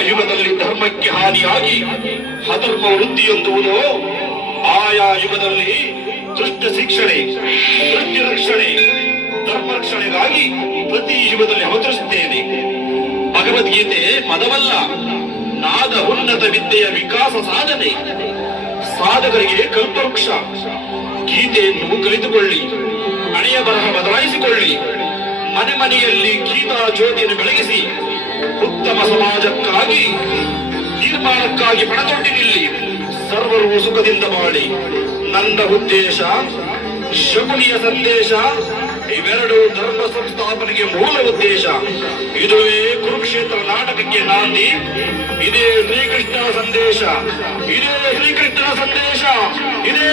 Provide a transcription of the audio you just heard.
ಯುಗದಲ್ಲಿ ಧರ್ಮಕ್ಕೆ ಹಾನಿಯಾಗಿ ಅಧರ್ಮ ವೃದ್ಧಿಯೊಂದುವುದೋ ಆಯಾ ಯುಗದಲ್ಲಿ ದುಷ್ಟ ಶಿಕ್ಷಣೆ, ದೃಷ್ಟಿ ರಕ್ಷಣೆ, ಧರ್ಮ ರಕ್ಷಣೆಗಾಗಿ ಪ್ರತಿ ಯುಗದಲ್ಲಿ ಅವತರಿಸುತ್ತೇನೆ. ಭಗವದ್ಗೀತೆ ಪದವಲ್ಲ, ನಾದ ಉನ್ನತ ವಿದ್ಯೆಯ ವಿಕಾಸ ಸಾಧನೆ. ಸಾಧಕರಿಗೆ ಕಲ್ಪವೃಕ್ಷ. ಗೀತೆಯನ್ನು ಕಲಿತುಕೊಳ್ಳಿ, ಹಣೆಯ ಬರಹ ಬದಲಾಯಿಸಿಕೊಳ್ಳಿ, ಮನೆ ಮನೆಯಲ್ಲಿ ಗೀತಾ ಜ್ಯೋತಿಯನ್ನು ಬೆಳಗಿಸಿ ಉತ್ತಮ ಸಮಾಜಕ್ಕಾಗಿ ನಿರ್ಮಾಣಕ್ಕಾಗಿ ಪಣತೊಟ್ಟಿ ನಿಲ್ಲಿ. ಸರ್ವರು ಸುಖದಿಂದ ಬಾಳಿ. ನನ್ನ ಉದ್ದೇಶ, ಶಕುನಿಯ ಸಂದೇಶ, ಇವೆರಡು ಧರ್ಮ ಸಂಸ್ಥಾಪನೆಗೆ ಮೂಲ ಉದ್ದೇಶ. ಇದುವೇ ಕುರುಕ್ಷೇತ್ರ ನಾಟಕಕ್ಕೆ ನಾಂದಿ. ಇದೇ ಶ್ರೀಕೃಷ್ಣನ ಸಂದೇಶ, ಇದೇ ಶ್ರೀಕೃಷ್ಣನ ಸಂದೇಶ, ಇದೇ